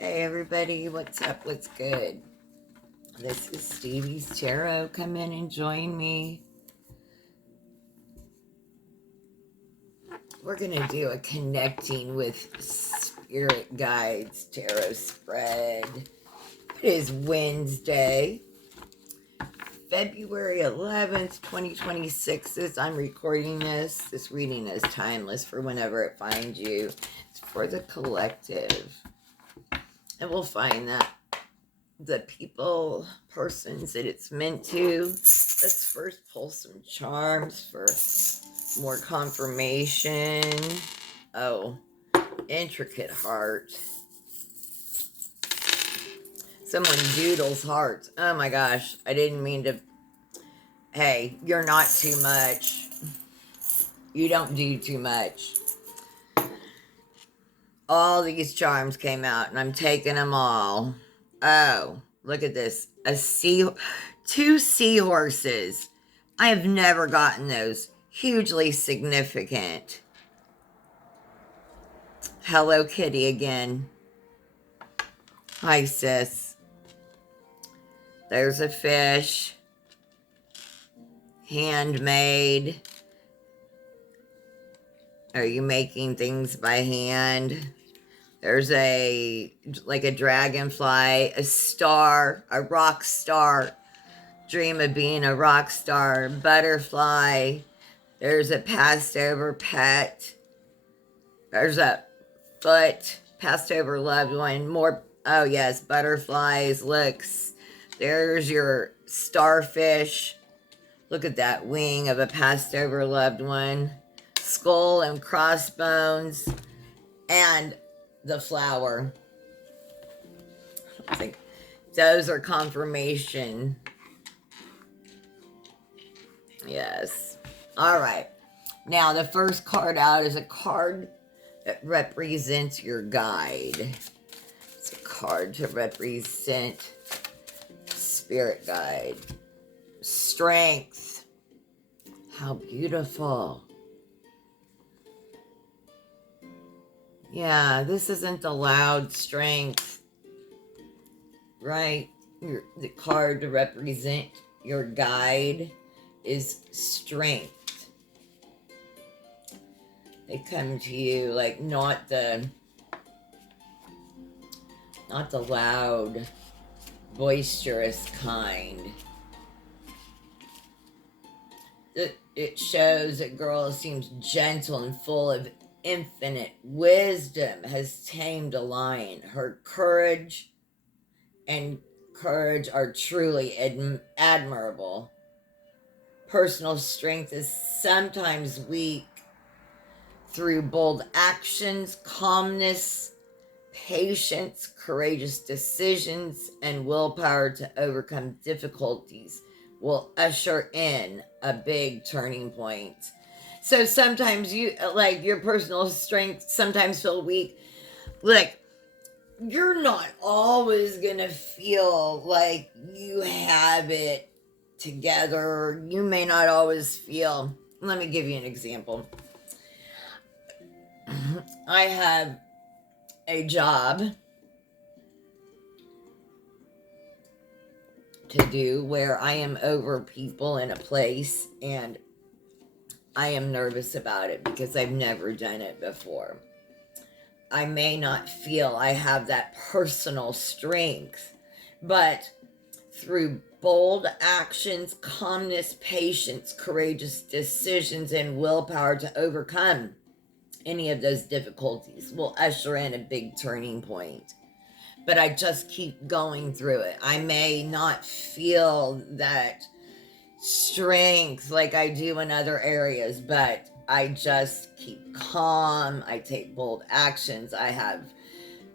Hey everybody, what's up? What's good? This is Stevie's Tarot. Come in and join me. We're going to do a connecting with spirit guides tarot spread. It is Wednesday, February 11th, 2026. As I'm recording this reading is timeless for whenever it finds you. It's for the collective. And we'll find that the persons that it's meant to. Let's first pull some charms for more confirmation. Oh, intricate heart. Someone doodles hearts. Oh my gosh, I didn't mean to. Hey, you're not too much. You don't do too much. All these charms came out and I'm taking them all. Oh, look at this. Two seahorses. I have never gotten those. Hugely significant. Hello Kitty again. Hi sis. There's a fish. Handmade. Are you making things by hand? There's like a dragonfly, a star, a rock star. Dream of being a rock star. Butterfly. There's a passed over pet. There's a foot. Passed over loved one. More. Oh yes, butterflies. Looks. There's your starfish. Look at that wing of a passed over loved one. Skull and crossbones. And the flower. I think those are confirmation. Yes. All right. Now, the first card out is a card that represents your guide. It's a card to represent spirit guide. Strength. How beautiful. Yeah, this isn't the loud strength, right? The card to represent your guide is strength. They come to you like not the loud, boisterous kind. It shows that girl seems gentle and full of infinite wisdom, has tamed a lion. Her courage are truly admirable. Personal strength is sometimes weak. Through bold actions, calmness, patience, courageous decisions, and willpower to overcome difficulties will usher in a big turning point. So sometimes your personal strength sometimes feel weak. Like, you're not always gonna feel like you have it together. You may not always feel. Let me give you an example. I have a job to do where I am over people in a place, and I am nervous about it because I've never done it before. I may not feel I have that personal strength, but through bold actions, calmness, patience, courageous decisions, and willpower to overcome any of those difficulties will usher in a big turning point. But I just keep going through it. I may not feel that strength like I do in other areas, but I just keep calm. I take bold actions. I have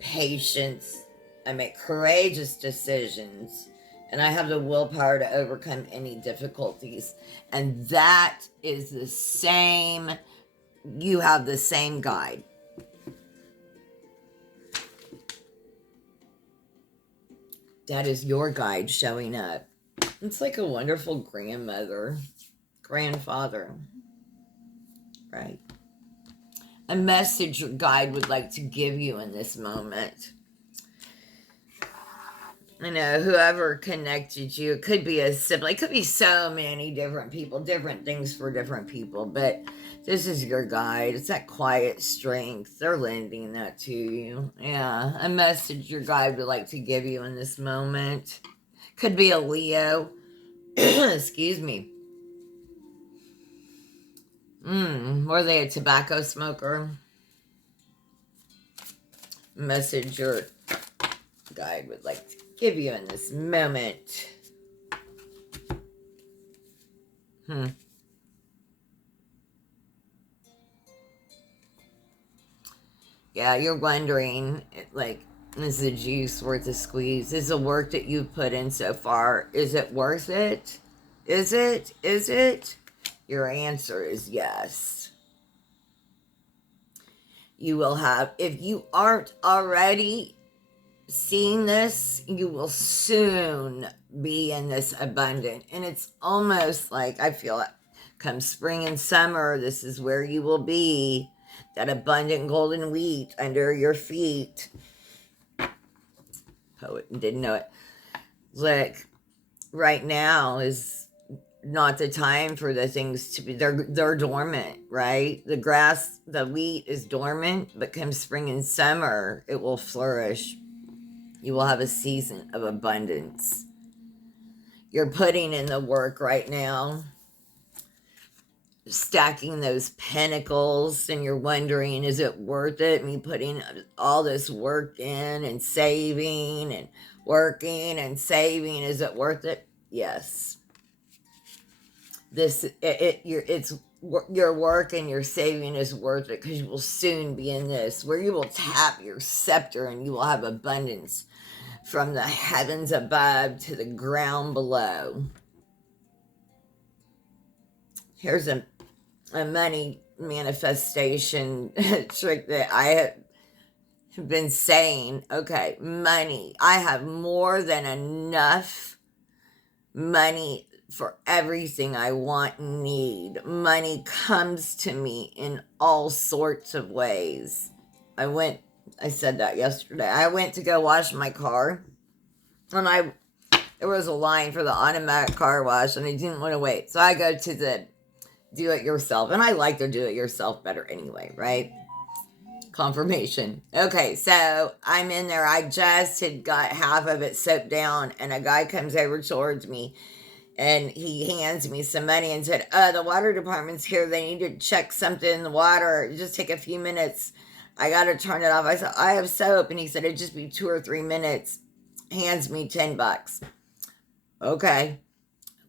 patience. I make courageous decisions. And I have the willpower to overcome any difficulties. And that is the same. You have the same guide. That is your guide showing up. It's like a wonderful grandmother, grandfather, right? A message your guide would like to give you in this moment. you know, whoever connected you, it could be a sibling, it could be so many different people, different things for different people, but this is your guide. It's that quiet strength. They're lending that to you. Yeah, a message your guide would like to give you in this moment. Could be a Leo. Excuse me. Were they a tobacco smoker? Message your guide would like to give you in this moment. Yeah, you're wondering, like, is the juice worth the squeeze? Is the work that you've put in so far, is it worth it? Is it? Is it? Your answer is yes. You will have, if you aren't already seeing this, you will soon be in this abundant. And it's almost like, I feel it, come spring and summer, this is where you will be. That abundant golden wheat under your feet. Poet didn't know it. Like, right now is not the time for the things to be, they're dormant, right? The grass, the wheat is dormant, but come spring and summer, it will flourish. You will have a season of abundance. You're putting in the work right now, stacking those pentacles, and you're wondering, is it worth it? Me putting all this work in and saving and working and saving, is it worth it? Yes. Your work and your saving is worth it, because you will soon be in this where you will tap your scepter and you will have abundance from the heavens above to the ground below. Here's a money manifestation trick that I have been saying. Okay, money. I have more than enough money for everything I want and need. Money comes to me in all sorts of ways. I said that yesterday. I went to go wash my car, and there was a line for the automatic car wash, and I didn't want to wait. So I go to the do it yourself, and I like the do it yourself better anyway, right? Confirmation. Okay, so I'm in there. I just had got half of it soaked down, and a guy comes over towards me, and he hands me some money and said, the water department's here. They need to check something in the water. Just take a few minutes. I got to turn it off. I said, I have soap. And he said, it'd just be 2 or 3 minutes. Hands me $10. Okay.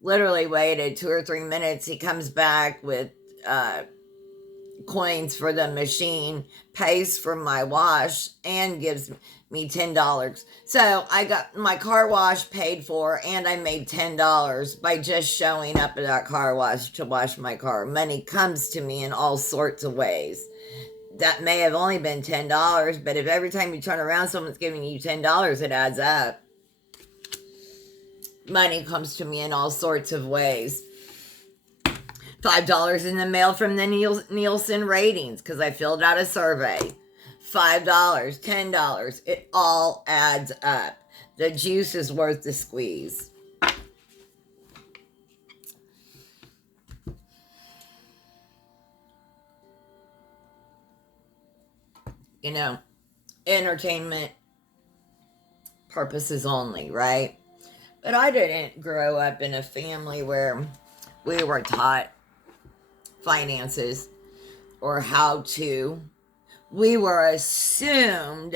Literally waited 2 or 3 minutes. He comes back with coins for the machine, pays for my wash, and gives me $10. So I got my car wash paid for, and I made $10 by just showing up at that car wash to wash my car. Money comes to me in all sorts of ways. That may have only been $10, but if every time you turn around someone's giving you $10, it adds up. Money comes to me in all sorts of ways. $5 in the mail from the Nielsen ratings, because I filled out a survey. $5, $10, it all adds up. The juice is worth the squeeze. You know, entertainment purposes only, right? But I didn't grow up in a family where we were taught finances or how to. We were assumed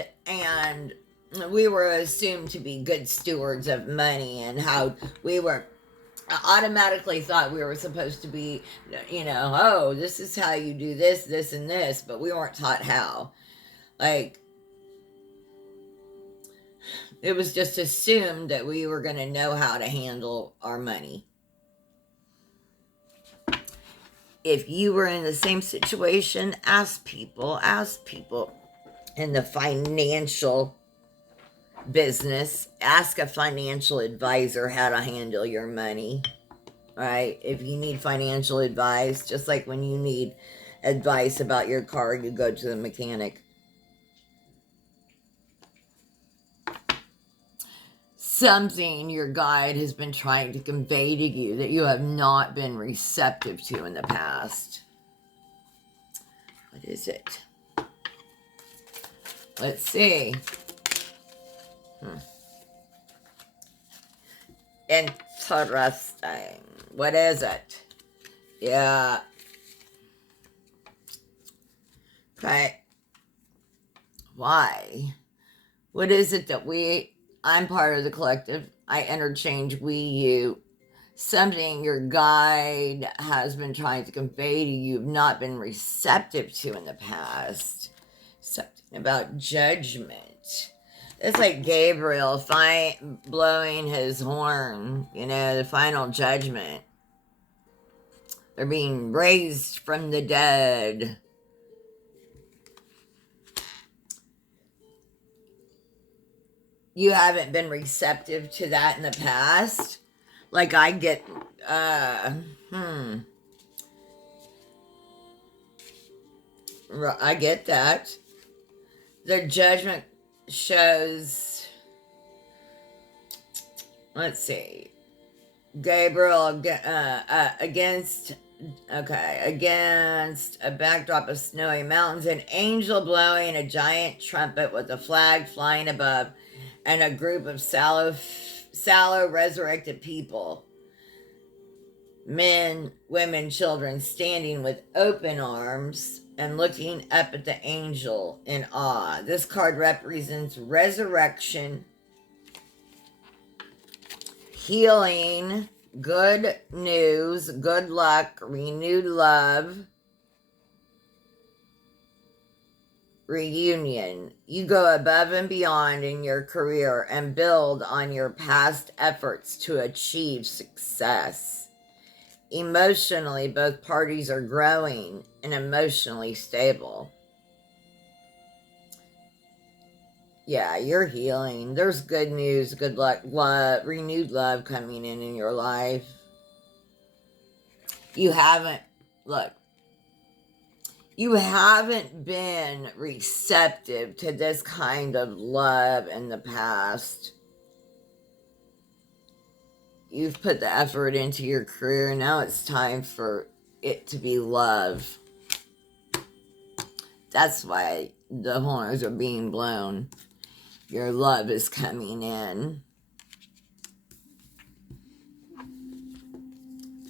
to be good stewards of money, and how we were automatically thought we were supposed to be, oh, this is how you do this, this, and this, but we weren't taught how. Like, it was just assumed that we were going to know how to handle our money. If you were in the same situation, ask people in the financial business, ask a financial advisor how to handle your money, right? If you need financial advice, just like when you need advice about your car, you go to the mechanic. something your guide has been trying to convey to you that you have not been receptive to in the past. What is it? Let's see. Interesting. What is it? Yeah. Okay. Why? What is it that I'm part of the collective. I interchange we, you. Something your guide has been trying to convey to you, you've not been receptive to in the past. Something about judgment. It's like Gabriel blowing his horn, the final judgment. They're being raised from the dead. You haven't been receptive to that in the past. Like I get, I get that. The judgment shows, let's see, Gabriel against a backdrop of snowy mountains, an angel blowing a giant trumpet with a flag flying above, and a group of sallow resurrected people, men, women, children, standing with open arms and looking up at the angel in awe. This card represents resurrection, healing, good news, good luck, renewed love, reunion. You go above and beyond in your career and build on your past efforts to achieve success. Emotionally, both parties are growing and emotionally stable. Yeah, you're healing. There's good news, good luck, love, renewed love coming in your life. You haven't been receptive to this kind of love in the past. You've put the effort into your career. Now it's time for it to be love. That's why the horns are being blown. Your love is coming in.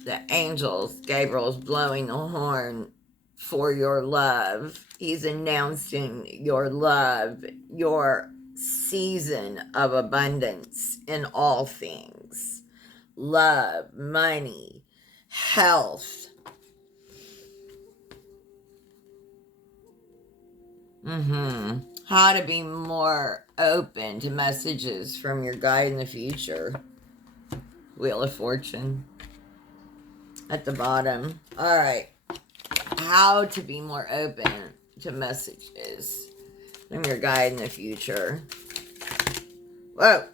The angels, Gabriel's blowing the horn for your love. He's announcing your love, your season of abundance in all things. Love, money, health. How to be more open to messages from your guide in the future. Wheel of Fortune at the bottom. All right. How to be more open to messages from your guide in the future. Whoa.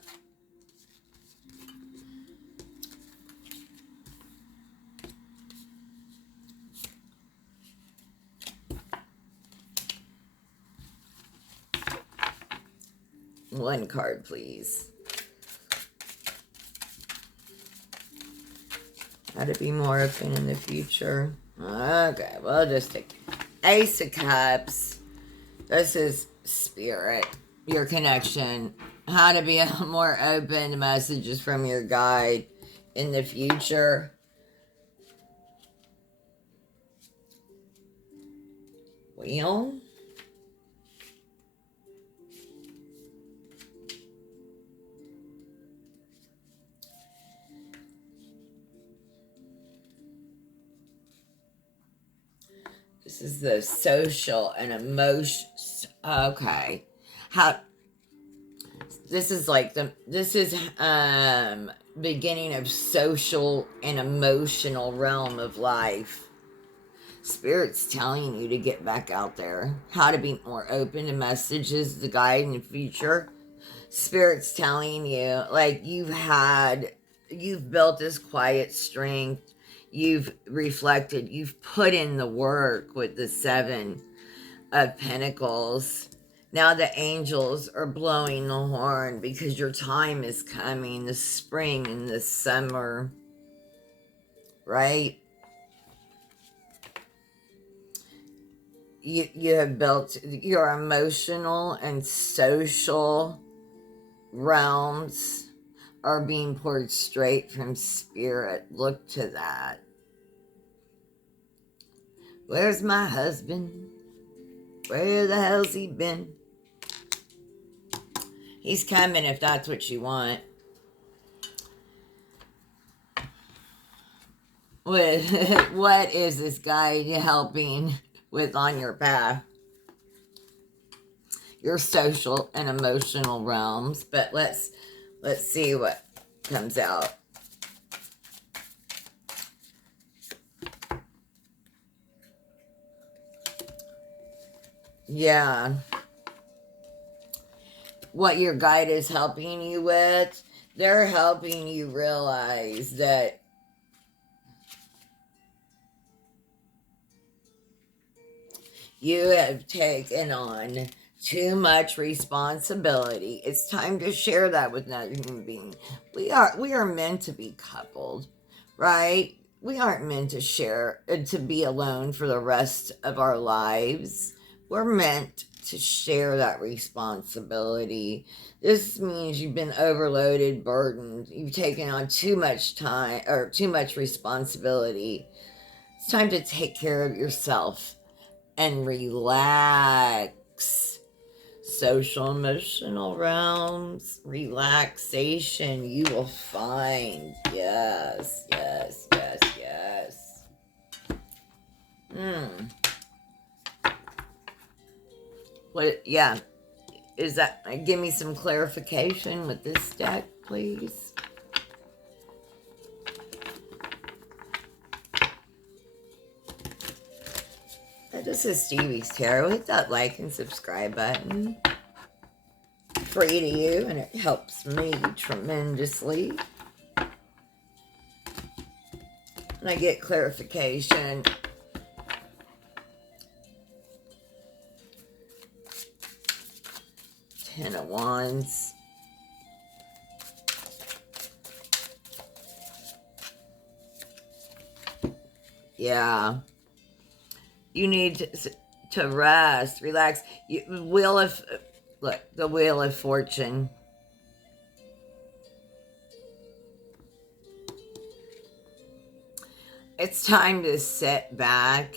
One card, please. How to be more open in the future. Okay, well, just take Ace of Cups. This is spirit, your connection. How to be more open to messages from your guide in the future. Well, this is the social and emotions. Okay. This is beginning of social and emotional realm of life. Spirit's telling you to get back out there. How to be more open to messages, the guide in the future. Spirit's telling you, you've built this quiet strength. You've reflected. You've put in the work with the 7 of Pentacles. Now the angels are blowing the horn because your time is coming, the spring and the summer, right? You have built your emotional and social realms are being poured straight from spirit. Look to that. Where's my husband? Where the hell's he been? He's coming if that's what you want. What is this guy helping with on your path? Your social and emotional realms. But let's see what comes out. Yeah. What your guide is helping you with, they're helping you realize that you have taken on too much responsibility. It's time to share that with another human being. We are meant to be coupled, right? We aren't meant to share to be alone for the rest of our lives. We're meant to share that responsibility. This means you've been overloaded, burdened. You've taken on too much time or too much responsibility. It's time to take care of yourself and relax. Social emotional realms, relaxation, you will find. Yes, yes, yes, yes. What, yeah. Is that, give me some clarification with this deck, please. This is Stevie's Tarot. Hit that like and subscribe button. Free to you, and it helps me tremendously. And I get clarification. Ten of Wands. Yeah. You need to rest, relax. The Wheel of Fortune. It's time to sit back.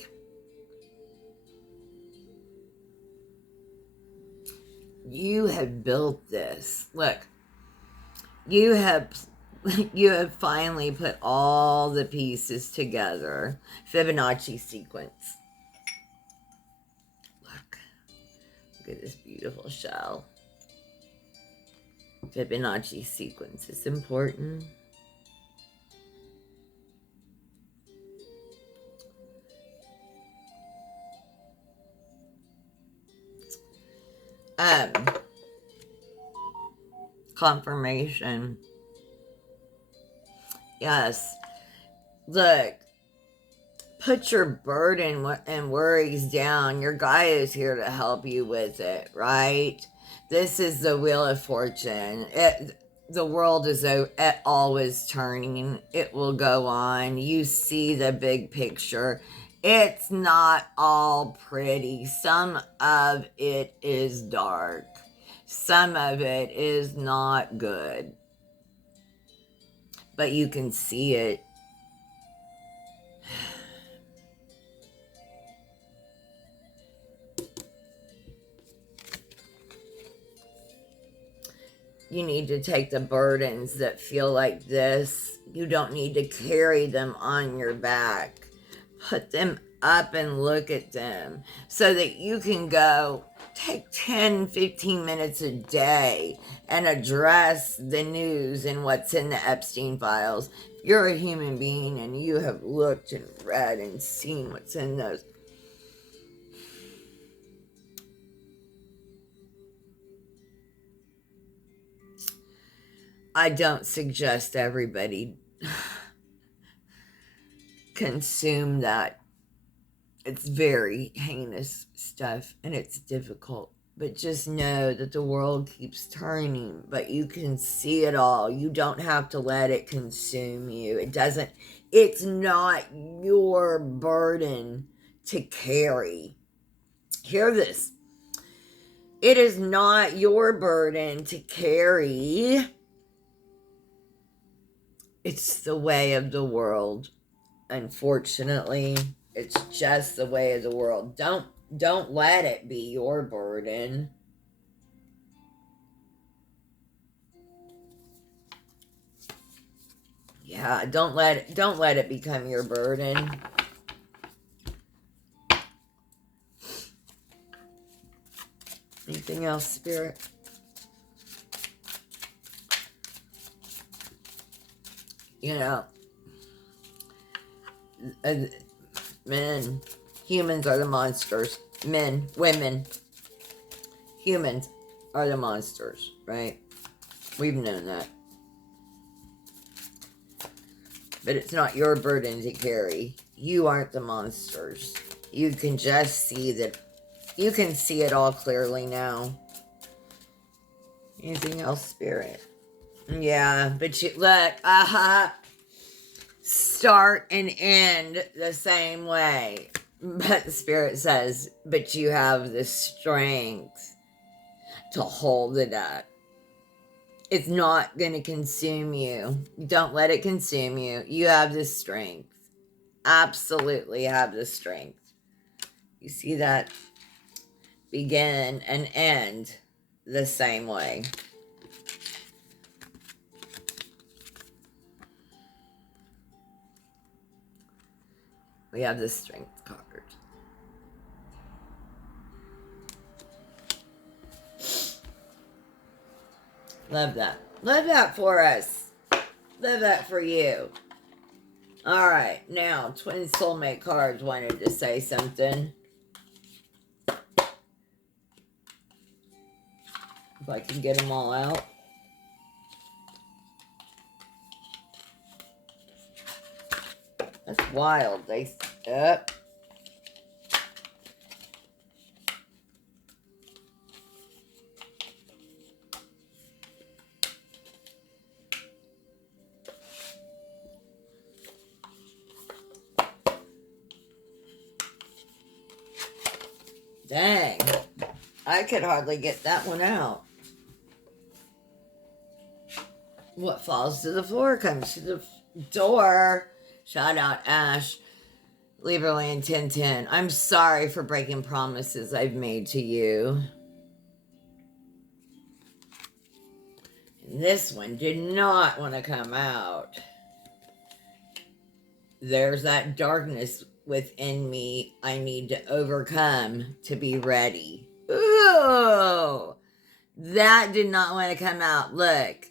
You have built this. Look, you have finally put all the pieces together. Fibonacci sequence. Look at this beautiful shell. Fibonacci sequence is important. Confirmation. Yes. Look, put your burden and worries down. Your guy is here to help you with it, right? This is the Wheel of Fortune. The world is always turning. It will go on. You see the big picture. It's not all pretty. Some of it is dark. Some of it is not good. But you can see it. You need to take the burdens that feel like this. You don't need to carry them on your back. Put them up and look at them so that you can go take 10, 15 minutes a day and address the news and what's in the Epstein files. You're a human being and you have looked and read and seen what's in those. I don't suggest everybody consume that. It's very heinous stuff and it's difficult. But just know that the world keeps turning, but you can see it all. You don't have to let it consume you. It's not your burden to carry. Hear this. It is not your burden to carry. It's the way of the world. Unfortunately, it's just the way of the world. Don't let it be your burden. Yeah, don't let it become your burden. Anything else, Spirit? You know, men, humans are the monsters. Men, women, humans are the monsters, right? We've known that. But it's not your burden to carry. You aren't the monsters. You can just see that. You can see it all clearly now. Anything else, Spirit? Yeah, but you look, start and end the same way. But the Spirit says, but you have the strength to hold it up. It's not going to consume you. Don't let it consume you. You have the strength. Absolutely have the strength. You see that? Begin and end the same way. We have the strength card. Love that. Love that for us. Love that for you. All right. Now, twin soulmate cards wanted to say something. If I can get them all out. That's wild. Yep. Dang. I could hardly get that one out. What falls to the floor comes to the door. Shout out Ash. Lieberland 1010. I'm sorry for breaking promises I've made to you. And this one did not want to come out. There's that darkness within me I need to overcome to be ready. Ooh, that did not want to come out. Look,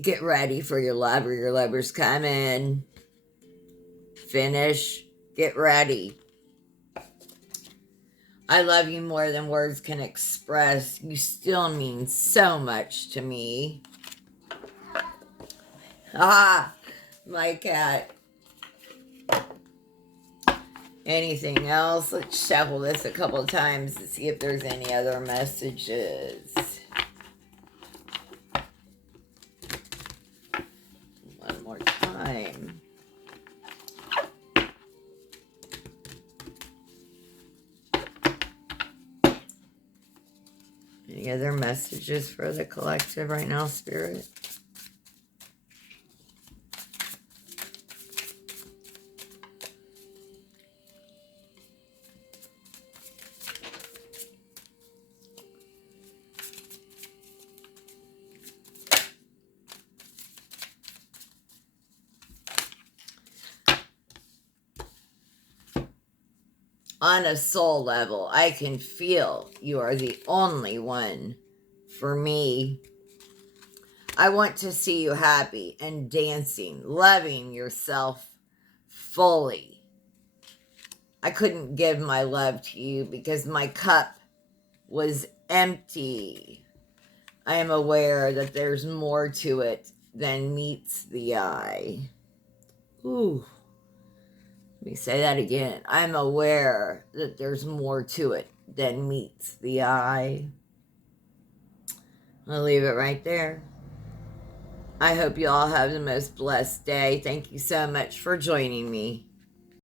get ready for your lover. Your lover's coming. Finish. Get ready. I love you more than words can express. You still mean so much to me. Ah, my cat. Anything else? Let's shuffle this a couple of times to see if there's any other messages. One more time. Any other messages for the collective right now, Spirit? On a soul level, I can feel you are the only one for me. I want to see you happy and dancing, loving yourself fully. I couldn't give my love to you because my cup was empty. I am aware that there's more to it than meets the eye. Ooh. Let me say that again. I'm aware that there's more to it than meets the eye. I'll leave it right there. I hope you all have the most blessed day. Thank you so much for joining me.